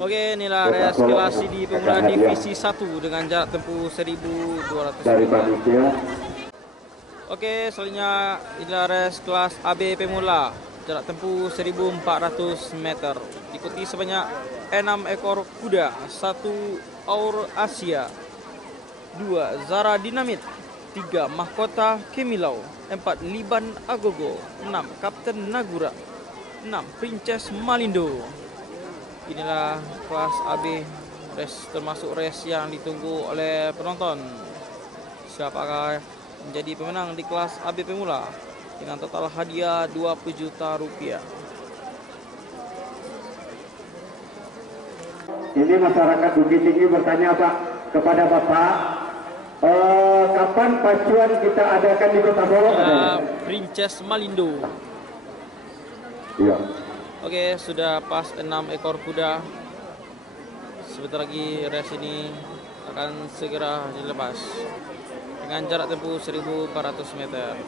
Oke, inilah race kelas di pemula divisi 1 dengan jarak tempuh 1.200 meter. Oke, selanjutnya inilah race kelas AB pemula, jarak tempuh 1.400 meter. Diikuti sebanyak 6 ekor kuda, 1 Aur Asia, 2 Zara Dinamit, 3 Mahkota Kemilau, 4 Liban Agogo, 6 Kapten Nagura, 6 Princess Malindo. Inilah kelas AB, race termasuk race yang ditunggu oleh penonton. Siapakah menjadi pemenang di kelas AB pemula dengan total hadiah 20 juta rupiah. Ini masyarakat Bukit Tinggi bertanya Pak kepada Bapak, kapan pacuan kita adakan di Kota Solok? Princess Malindo. Iya. Oke, sudah pas 6 ekor kuda. Sebentar lagi race ini akan segera dilepas dengan jarak tempuh 1.400 meter.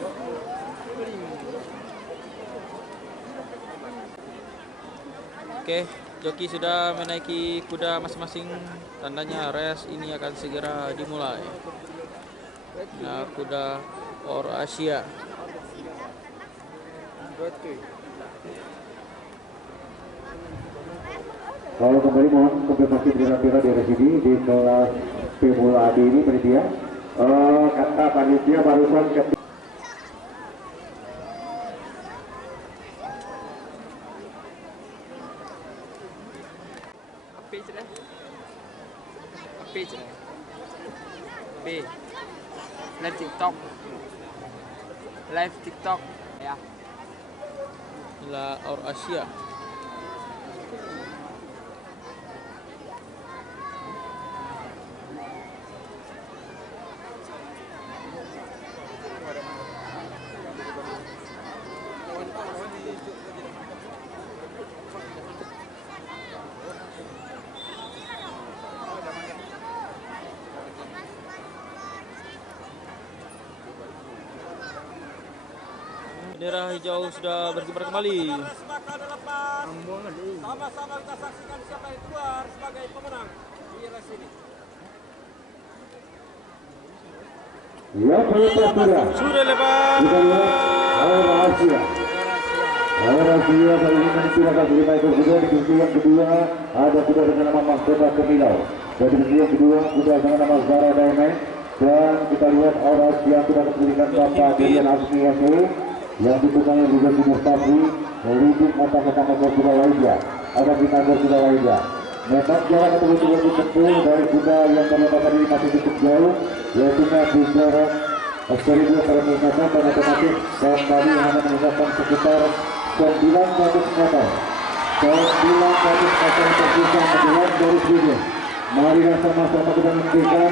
Oke, joki sudah menaiki kuda masing-masing. Tandanya race ini akan segera dimulai. Nah, kuda Aur Asia. Kalau kembali mohon konfirmasi pira-pira di RSID di kelas pemula AD ini panitia. Kata panitia barusan ketika live TikTok ya. Inilah Aur Asia. Bendera hijau sudah berkibar kembali. Sama-sama kita saksikan siapa yang keluar sebagai pemenang di race ini. ya Sudah lepas. Aur Asia. Aur Asia kali ini menempatkan 5 ekor kuda. Di divisi yang kedua ada kuda dengan nama Mahkota Kemilau. Dan di divisi yang kedua kuda dengan nama Zara Dinamit. Dan kita lihat Aur Asia sudah diberikan Bapak Dirian Asmiyasu yang ditukangi juga di Mustafi melindung mata-mata kuda lainnya. Ada binatang kuda lainnya. Memang jarak atau betul ditempuh dari kuda yang terletak ini masih cukup jauh, yaitu di jarak 1.200 meter dan otomatis kembali hanya meninggalkan sekitar 900 meter. 900 meter tersisa menjelang dari sini. Mari sama-sama kita menentukan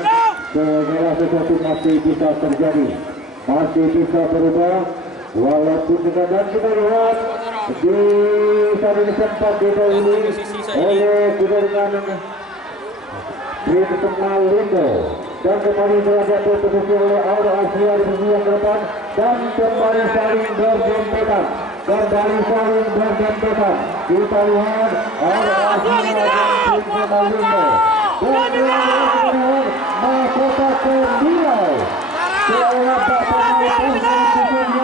segala sesuatu masih bisa terjadi, masih bisa berubah. Walaupun dengan kita lihat di saat ini sempat didahului oleh kuda dengan Princess Malindo dan kembali berada posisi oleh Aur Asia di posisi yang ke-8 dan kembali saling berdempetan. Kita lihat Aur Asia dan Princess Malindo dan Mahkota Kemilau.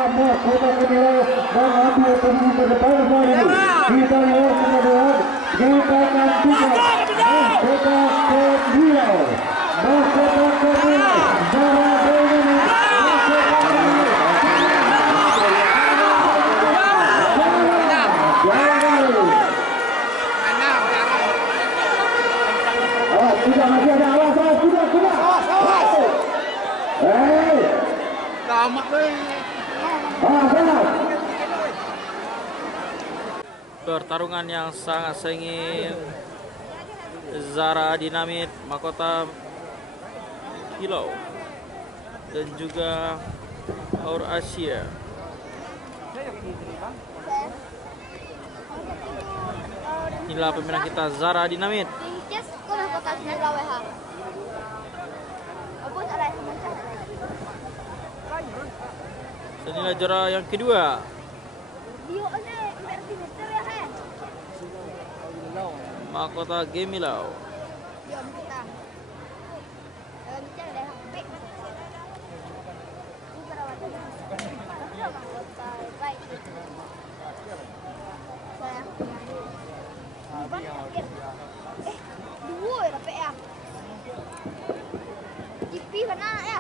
Mahkota Kemilau mengambil posisi terdepan kali ini. Kita lihat kemudian kita nantikan Mahkota Kemilau. Mahkota Kemilau Zara Dinamit. Tidak masih ada alasan. Kuda. Pertarungan yang sangat sengit. Zara Dinamit, Mahkota Kemilau dan juga Aur Asia. Inilah pemenang kita, Zara Dinamit. Dan inilah juara yang kedua, Mahkota Gemilau. Jom kita. Kita dah sampai. Ini perawatan. Mahkota baik. Saya. Dua dapat ya. TV mana ya?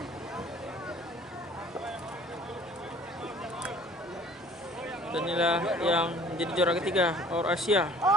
Dan inilah yang menjadi juara ketiga Our Asia. Oh,